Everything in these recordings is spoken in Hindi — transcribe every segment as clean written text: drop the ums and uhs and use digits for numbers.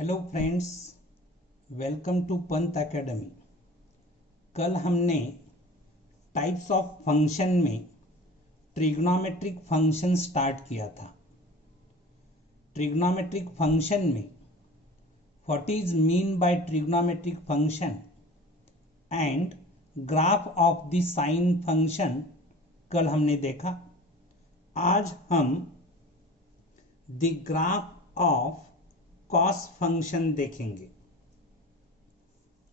Hello friends, welcome to Pant academy. कल हमने टाइप्स ऑफ फंक्शन में ट्रिग्नोमेट्रिक फंक्शन स्टार्ट किया था। ट्रिग्नोमेट्रिक फंक्शन में what is mean by trigonometric function and graph of the sine function कल हमने देखा। आज हम the graph of cos function देखेंगे।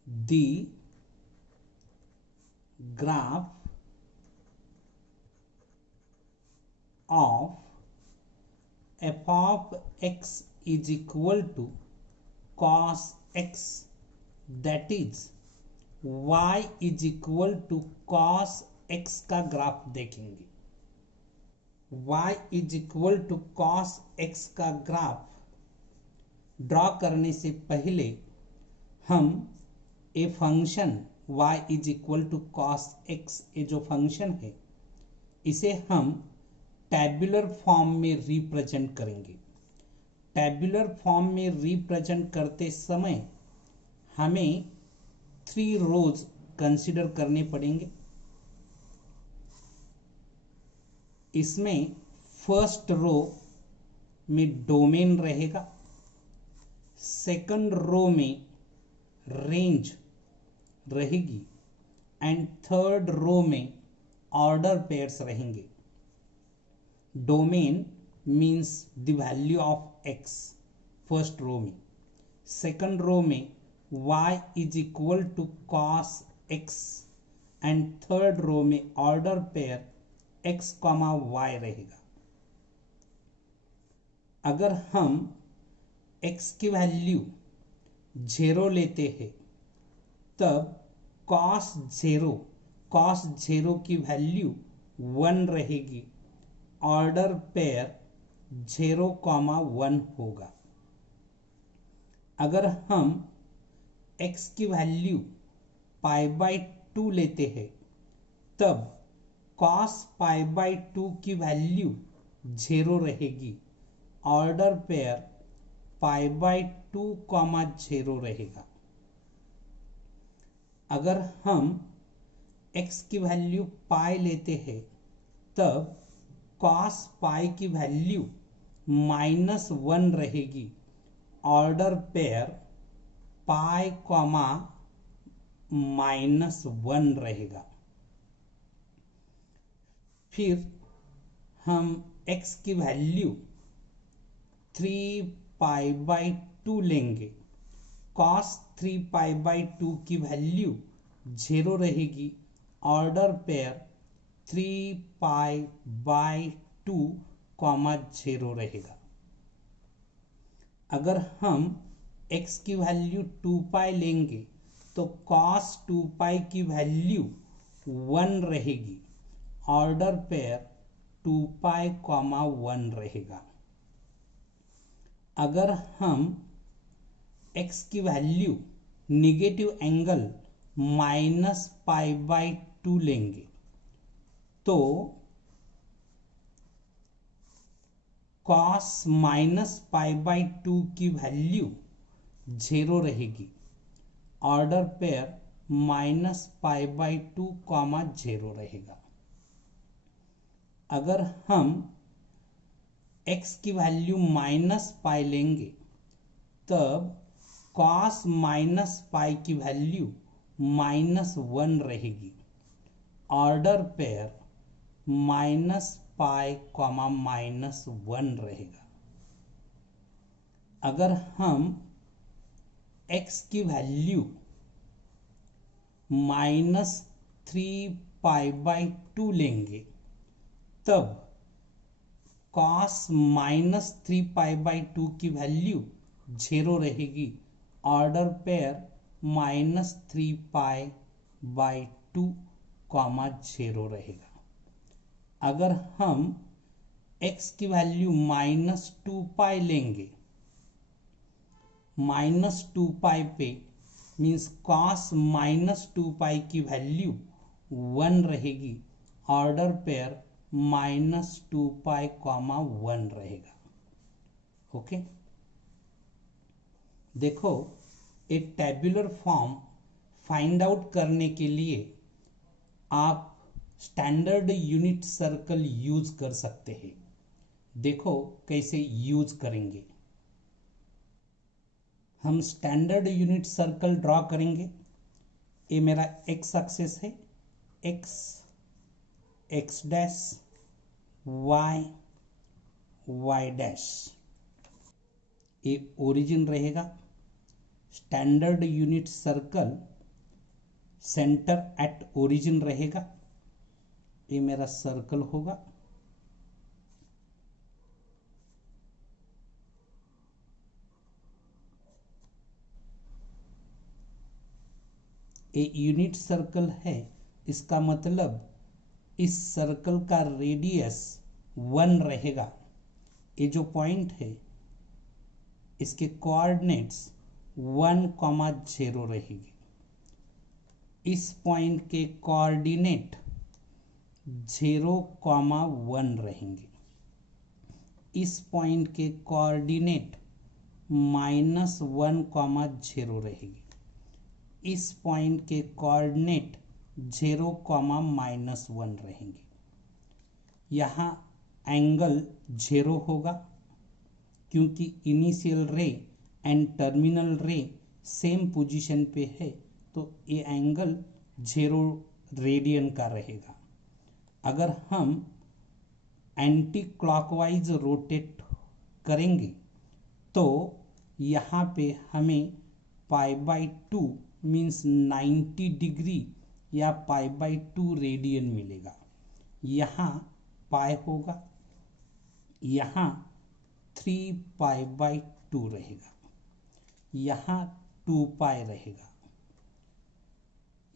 The graph of f of x is equal to cos x, that is y is equal to cos x का ग्राफ देखेंगे। y is equal to cos x का ग्राफ ड्रॉ करने से पहले हम a function y is equal to cos x, ये जो फंक्शन है इसे हम टैब्यूलर फॉर्म में रिप्रेजेंट करेंगे। टैब्यूलर फॉर्म में रिप्रेजेंट करते समय हमें 3 रोज कंसीडर करने पड़ेंगे। इसमें फर्स्ट रो में डोमेन रहेगा, सेकंड रो में रेंज रहेगी एंड थर्ड रो में ऑर्डर पेयर्स रहेंगे। Domain means the value of x first row में, सेकंड रो में y is equal to cos x and third row में ऑर्डर पेयर x, y रहेगा। अगर हम x की वैल्यू 0 लेते हैं तब cos 0 की वैल्यू 1 रहेगी, ऑर्डर पेयर 0, 1 होगा। अगर हम x की वैल्यू π/2 लेते हैं तब cos π/2 की वैल्यू 0 रहेगी, ऑर्डर पेयर π/2, 0 रहेगा। अगर हम x की वैल्यू π लेते हैं तब cos पाई की वैल्यू -1 रहेगी, ऑर्डर पेयर पाई, -1 रहेगा। फिर हम x की वैल्यू 3π/2 लेंगे, cos 3π/2 की वैल्यू 0 रहेगी, ऑर्डर पेयर 3π/2, 0 रहेगा। अगर हम x की वैल्यू 2π लेंगे तो cos 2π की वैल्यू 1 रहेगी, ऑर्डर पेयर 2π, 1 रहेगा। अगर हम x की वैल्यू निगेटिव एंगल -π/2 लेंगे तो cos -π/2 की वैल्यू 0 रहेगी, ऑर्डर पेयर -π/2, 0 रहेगा। अगर हम x की वैल्यू -π लेंगे तब cos -π की वैल्यू -1 रहेगी, ऑर्डर पेयर -π, -1 रहेगा। अगर हम x की वैल्यू -3π/2 लेंगे तब cos -3π/2 की वैल्यू 0 रहेगी, ऑर्डर पेयर -3π/2, 0 रहेगा। अगर हम x की वैल्यू -2π लेंगे, -2π पे मीन्स cos -2π की वैल्यू 1 रहेगी, ऑर्डर पेयर -2π, 1 रहेगा। ओके, देखो, एक टेबुलर फॉर्म फाइंड आउट करने के लिए आप स्टैंडर्ड यूनिट सर्कल यूज कर सकते हैं। देखो कैसे यूज करेंगे। हम स्टैंडर्ड यूनिट सर्कल ड्रॉ करेंगे। ये मेरा एक्स एक्सिस है, X, x dash, Y, Y dash. ये ओरिजिन रहेगा। Standard unit circle centre at origin रहेगा। ये मेरा सर्कल होगा। ये यूनिट सर्कल है, इसका मतलब इस सर्कल का रेडियस 1 रहेगा। ये जो पॉइंट है इसके कोऑर्डिनेट्स 1,0 रहेगी। इस पॉइंट के कोऑर्डिनेट 0,1 रहेंगे। इस पॉइंट के कोऑर्डिनेट -1,0 रहेगी। इस पॉइंट के कोऑर्डिनेट 0,-1 रहेंगे। यहाँ एंगल 0 होगा क्योंकि इनिशियल रे एंड टर्मिनल रे सेम पोजीशन पे है, तो ये एंगल 0 रेडियन का रहेगा। अगर हम एंटी क्लॉकवाइज रोटेट करेंगे तो यहाँ पे हमें π/2 मीन्स 90 डिग्री या π/2 रेडियन मिलेगा। यहाँ पाई होगा, यहाँ 3π/2 रहेगा, यहाँ 2π रहेगा।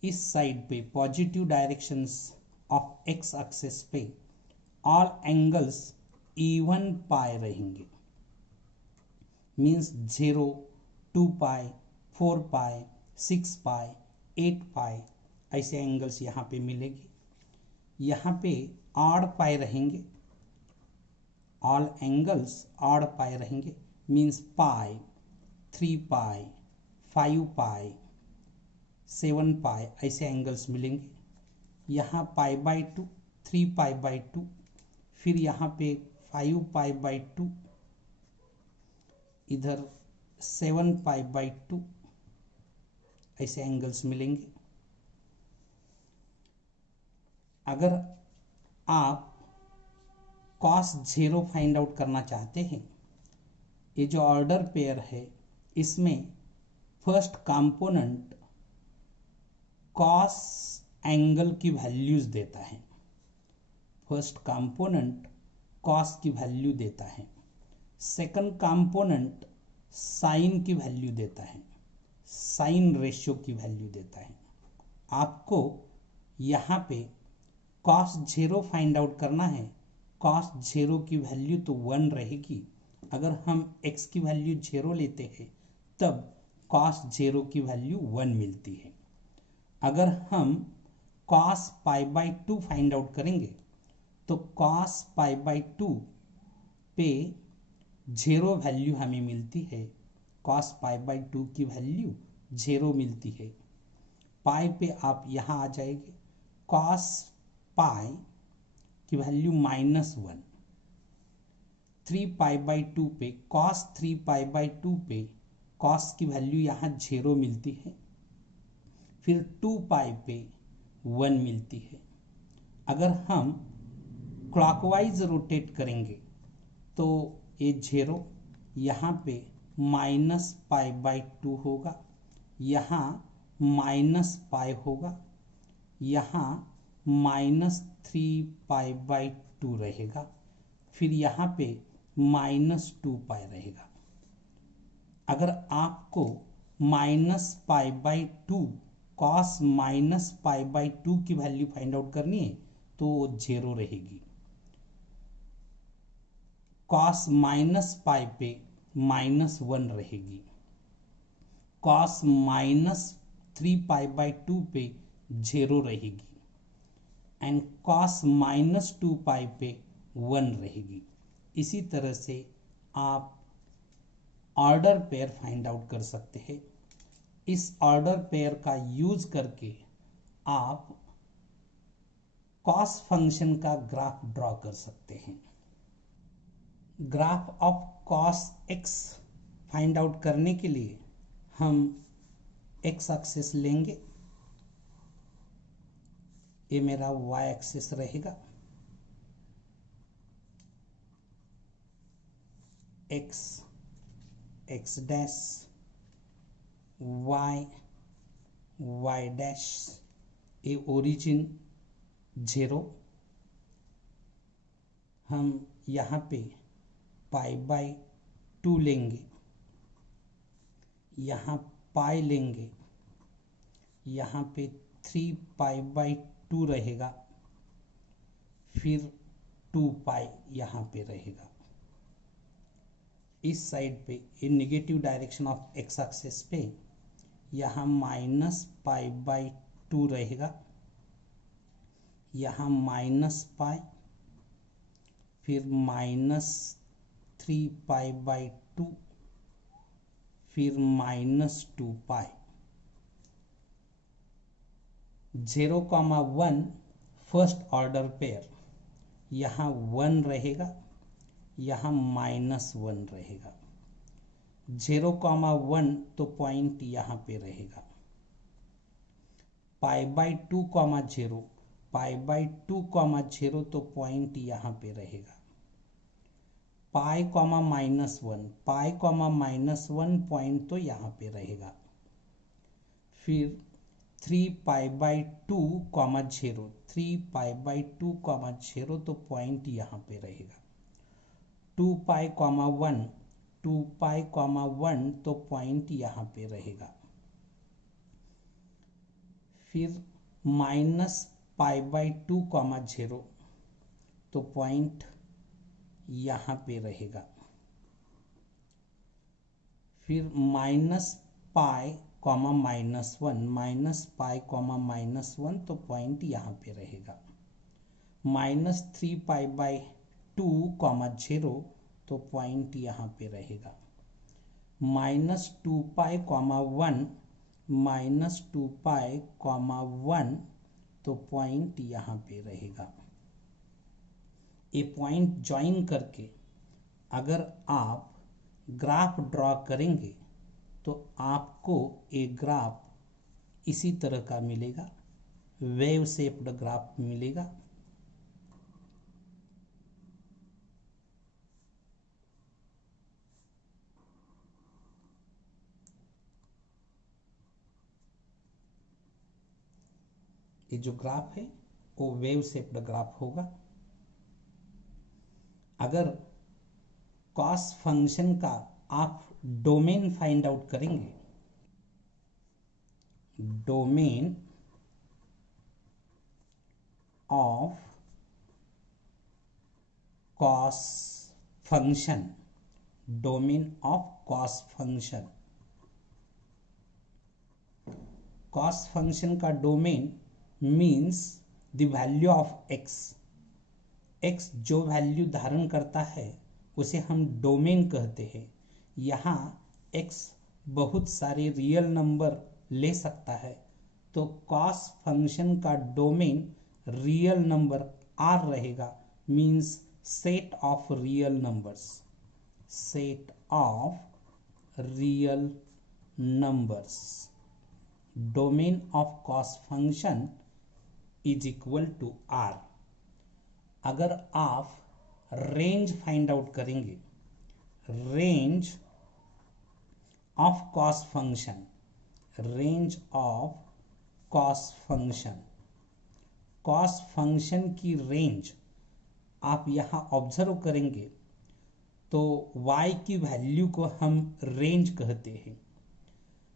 इस साइड पे positive directions of x axis पे ऑल एंगल्स इवन पाई रहेंगे। मीन्स 0, 2π, 4π, 6π, 8π ऐसे एंगल्स यहाँ पे मिलेंगे। यहाँ पे ऑड पाई रहेंगे, ऑल एंगल्स ऑड पाई रहेंगे। मीन्स पाई, 3π, 5π, 7π ऐसे एंगल्स मिलेंगे। यहाँ π/2, 3π/2, फिर यहाँ पे 5π/2, इधर 7π/2 ऐसे एंगल्स मिलेंगे। अगर आप cos 0 फाइंड आउट करना चाहते हैं, ये जो ऑर्डर पेयर है इसमें फर्स्ट कंपोनेंट cos एंगल की वैल्यूज देता है। फर्स्ट कंपोनेंट cos की वैल्यू देता है। सेकंड कंपोनेंट साइन की वैल्यू देता है, साइन रेशियो की वैल्यू देता है। आपको यहाँ पे cos 0 फाइंड आउट करना है। cos 0 की वैल्यू तो 1 रहेगी। अगर हम x की वैल्यू 0 लेते हैं तब cos 0 की वैल्यू 1 मिलती है। अगर हम cos π/2 फाइंड आउट करेंगे तो cos π/2 पे 0 वैल्यू हमें मिलती है। cos π/2 की वैल्यू 0 मिलती है। पाई पे आप यहाँ आ जाएंगे। cos पाई की वैल्यू -1। 3π/2 पे cos 3π/2 पे cos की वैल्यू यहाँ 0 मिलती है। फिर 2π पे 1 मिलती है। अगर हम क्लॉकवाइज रोटेट करेंगे तो ये 0 यहाँ पे -π/2 होगा, यहाँ -π होगा, यहाँ -3π/2 रहेगा, फिर यहाँ पे -2π रहेगा। अगर आपको -π/2 cos -π/2 की वैल्यू फाइंड आउट करनी है तो 0 रहेगी। cos -π पे -1 रहेगी। cos -3π/2 पे 0 रहेगी एंड cos -2π पे 1 रहेगी। इसी तरह से आप ऑर्डर पेयर फाइंड आउट कर सकते हैं। इस ऑर्डर पेयर का यूज करके आप कॉस फंक्शन का ग्राफ ड्रॉ कर सकते हैं। Graph of cos x find out करने के लिए हम एक्स एक्सिस लेंगे, ये मेरा वाई एक्सिस रहेगा, x x dash Y Y dash, a origin 0, हम यहाँ पे पाई बाई 2 लेंगे, यहाँ पाई लेंगे, यहाँ पे 3 पाई बाई 2 रहेगा, फिर 2 पाई यहाँ पे रहेगा। इस साइड पे ये negative direction of x axis पे यहाँ माइनस पाई बाई 2 रहेगा, यहाँ माइनस पाई, फिर माइनस 3 पाई बाई 2, फिर माइनस 2 पाई। 0,1 फर्स्ट ऑर्डर पेयर, यहाँ 1 रहेगा, यहाँ -1 रहेगा। 0,1 तो पॉइंट यहाँ पे रहेगा। पाई बाई 2,0, पाई बाई 2,0 तो पॉइंट यहाँ पे रहेगा। पाई -1, पाई -1 पॉइंट तो यहाँ पे रहेगा। फिर 3 पाई बाई 2,0, 3 पाई बाई 2,0 तो पॉइंट यहाँ पे रहेगा। 2 पाई 1, 2 पाई 1 तो पॉइंट यहाँ पे रहेगा। फिर माइनस पाई बाई 2,0 तो पॉइंट यहाँ पे रहेगा। फिर माइनस पाई -1, माइनस पाई -1 तो पॉइंट यहाँ पे रहेगा। -3 पाई बाई 2,0 तो पॉइंट यहाँ पे रहेगा। -2 पाई 1, -2 पाई 1 तो पॉइंट यहाँ पे रहेगा। ये पॉइंट ज्वाइन करके अगर आप ग्राफ ड्रॉ करेंगे तो आपको एक ग्राफ इसी तरह का मिलेगा, वेव शेप्ड ग्राफ मिलेगा। ये जो ग्राफ है वो वेव शेप्ड ग्राफ होगा। अगर कॉस फंक्शन का आप डोमेन फाइंड आउट करेंगे, domain of cos function, domain of cos function, cos function का domain means the value of x. X जो वैल्यू धारण करता है उसे हम डोमेन कहते हैं। यहाँ एक्स बहुत सारे रियल नंबर ले सकता है, तो कॉस फंक्शन का डोमेन रियल नंबर आर रहेगा, means set of real numbers, set of real numbers. Domain of cos function is equal to R. अगर आप रेंज फाइंड आउट करेंगे, range of cos function, range of cos function, cos function की रेंज आप यहाँ ऑब्जर्व करेंगे तो y की वैल्यू को हम रेंज कहते हैं।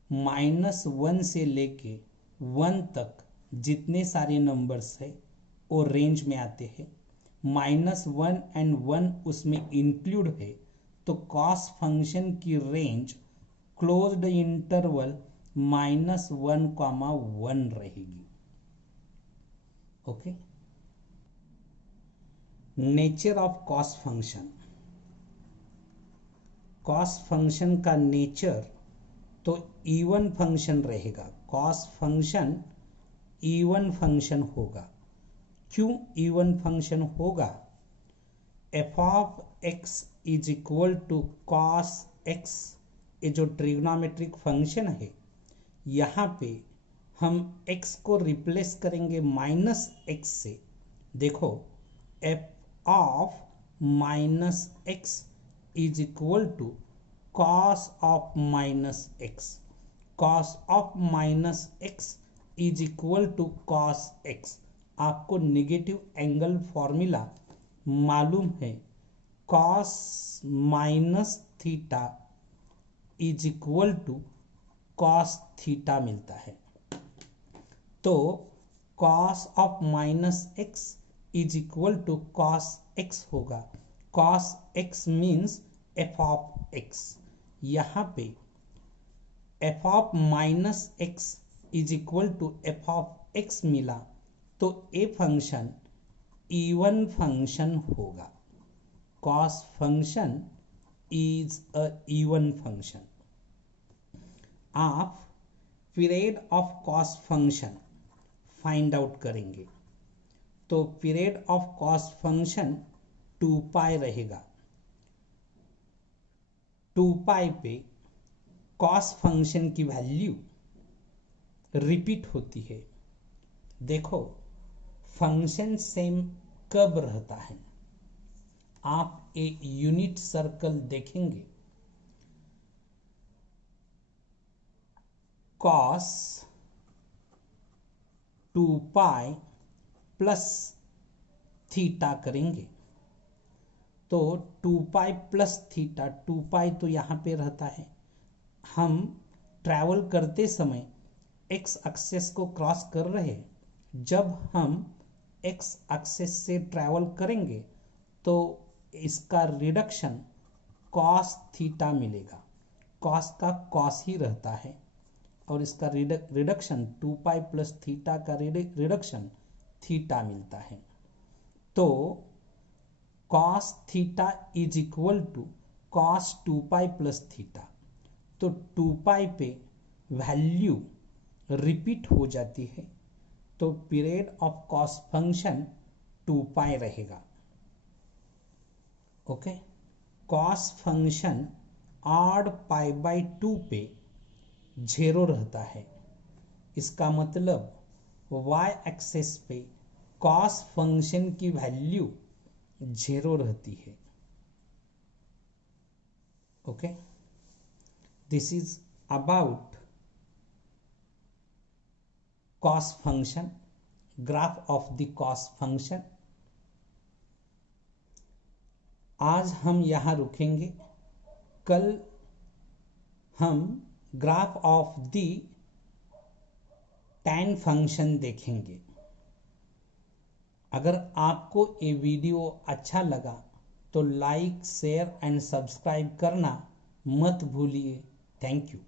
-1 से लेके 1 तक जितने सारे नंबर्स है वो रेंज में आते हैं। -1 एंड 1 उसमें इंक्लूड है, तो कॉस फंक्शन की रेंज क्लोज्ड इंटरवल -1,1 रहेगी। Okay. Nature of cos function, cos function का नेचर तो इवन फंक्शन रहेगा। कॉस फंक्शन इवन फंक्शन होगा। क्यों इवन फंक्शन होगा? F of X is equal to cos X, ये जो ट्रिग्नोमेट्रिक फंक्शन है, यहाँ पे हम x को रिप्लेस करेंगे माइनस एक्स से। देखो f of minus x is equal to cos of minus x. Cos of minus x is equal to cos x. आपको नेगेटिव एंगल फॉर्मूला मालूम है, cos minus theta is equal to cos theta मिलता है। तो cos of minus x is equal to cos x होगा। Cos x means f of x. यहाँ पे f of minus x is equal to f of x मिला, तो ए फंक्शन इवन फंक्शन होगा। Cos function is a even function. आप period of cos function find out करेंगे, तो period of cos function 2 pi रहेगा। 2 पाई पे कॉस फंक्शन की वैल्यू रिपीट होती है। देखो फंक्शन सेम कब रहता है? आप एक यूनिट सर्कल देखेंगे, कॉस 2 पाई प्लस थीटा करेंगे, तो 2 पाई प्लस थीटा, 2 पाई तो यहाँ पे रहता है। हम ट्रैवल करते समय एक्स एक्सेस को क्रॉस कर रहे हैं। जब हम एक्स एक्सेस से ट्रैवल करेंगे तो इसका रिडक्शन कॉस थीटा मिलेगा। कॉस का कॉस ही रहता है और इसका रिडक्शन 2 पाई प्लस थीटा का रिडक्शन थीटा मिलता है। तो cos theta is equal to cos 2 pi plus theta. तो 2 पाई पे वैल्यू रिपीट हो जाती है, तो period of cos function 2 pi रहेगा। Okay, cos function odd pi by 2 पे 0 रहता है। इसका मतलब y एक्सेस पे कॉस फंक्शन की वैल्यू 0 रहती है। Okay, this is about cos function, graph of the cos function। आज हम यहाँ रुकेंगे, कल हम graph of the tan function देखेंगे। अगर आपको ये वीडियो अच्छा लगा तो लाइक, शेयर एंड सब्सक्राइब करना मत भूलिए। Thank you.